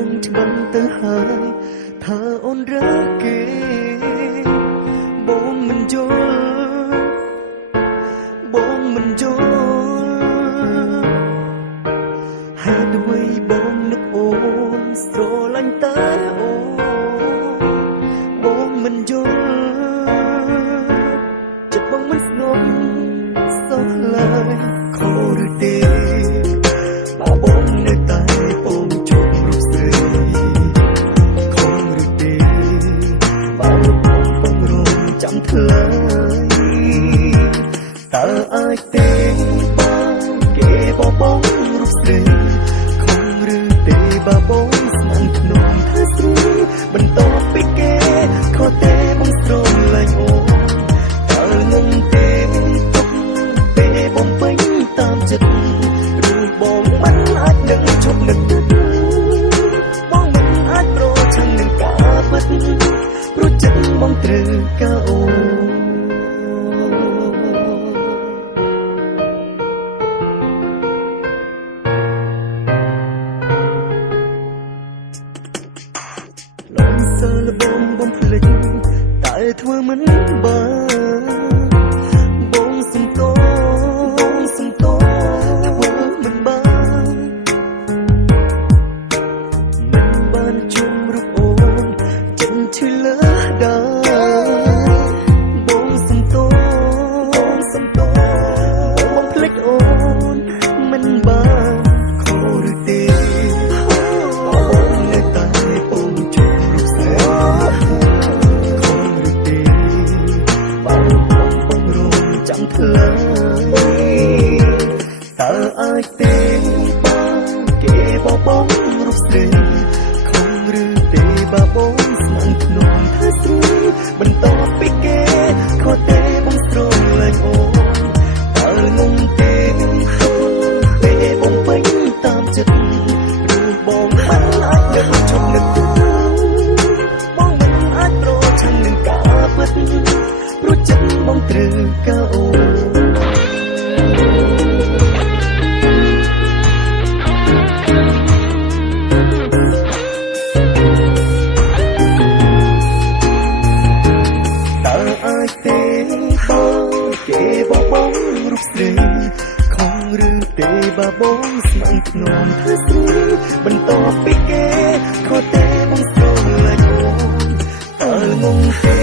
នឹងច្បាំងទៅហើយថាអូនរើគេបងមិនយល់បងមិនយល់ហេតុអ្វីបងនឹកអូនស្រឡាញ់តែអូនបងមិនយល់ចិត្តបងមិនស្ងប់សោះឡើយខុសឬទេបើបងនៅតែបងជប់រូបស្រីខុសឬទេបើបងបងរងចាំថ្លៃតើអាចទេបងគេបបងរូបស្រីខុសឬទេបើបងស្មានធ្នមថាស្រីបន្តពីគេខុសទេបងស្រឡាញ់អូនតើងងទេទុកពេលបងពេញតាមចិត្តឬបងមិនអាចនឹងជប់នឹកបងមិនអាចប្រឆាំងនឹងការពិតព្រោះចិត្តបងត្រូវការអូនលបងបំភ្លេចតែធ្វើមិនបានបងសុំតធ្វើមិនបានជុំរូបអូនចិត្តឈឺលើដាបងសុំតបងភ្លេចអូនមិនបានខុសឬទេតើអាចទេបងគេបបងរូបស្រីខំឬទេបើបងស្មានធ្នមថាស្រីបន្តពីគេខុសទេបងស្រឡាញ់អូនតើងងទេពេលបងពេញតាមចិត្តឬបងមិនអាចនឹងជប់នឹកបងមិនអាចប្រឆាំងនឹងការពិតព្រោះចិត្តបងត្រូវការអូនគេបបងរូបស្រីខំឬទេបើបងស្មានធ្នមថាស្រីបន្តពីគេខុសទេបងស្រឡាញ់អូនតើងងទេ